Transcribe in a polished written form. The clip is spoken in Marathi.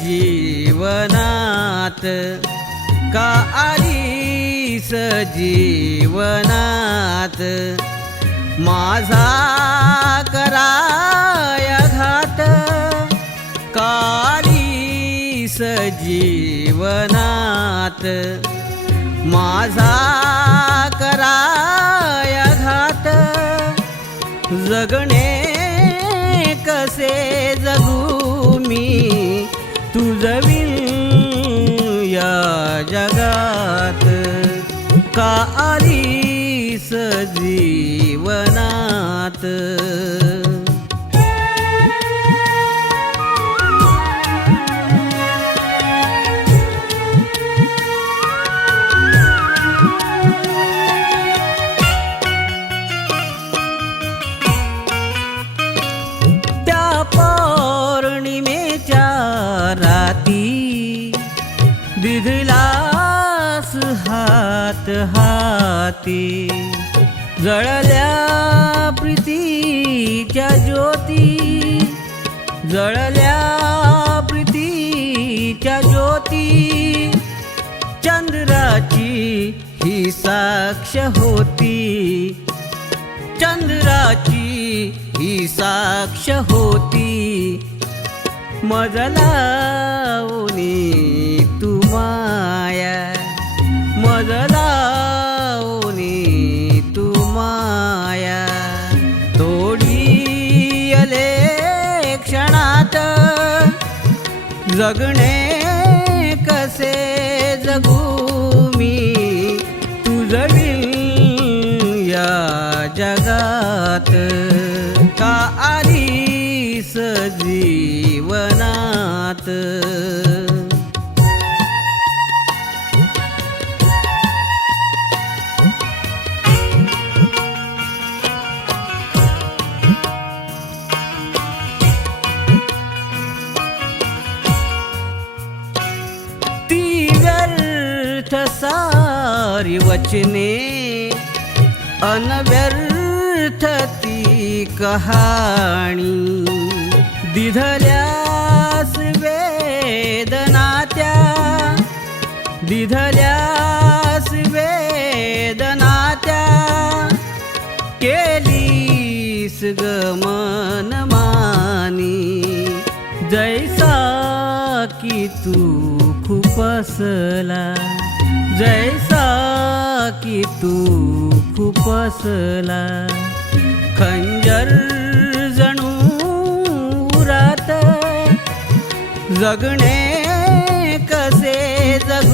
जीवनात का आलीस जीवनात माझा कराय घात का आलीस जीवनात माझा कराय घात जगणे कसे जगू मी तुझविण या जगात का आलीस जीवनात दिधलास हात हाती जळल्या प्रीतीच्या ज्योती जळल्या प्रीतीच्या ज्योती चंद्राची ही साक्ष होती चंद्राची ही साक्ष होती मजलावनी तू माया मजलावनी तू माया तोडी आले क्षणात जगणे कसे जगू मी तुझविण या जगात का आलीस जीवनात ती व्यर्थ सारी वचने अनव्यर्थ ती कहाणी दिधल्यास वेदनात्या दिधल्यास वेदनात्या केलीस गमन मानी जैसा की तू खुपसला जैसा की तू खुपसला खंजर जणू उरात जगणे कसे जग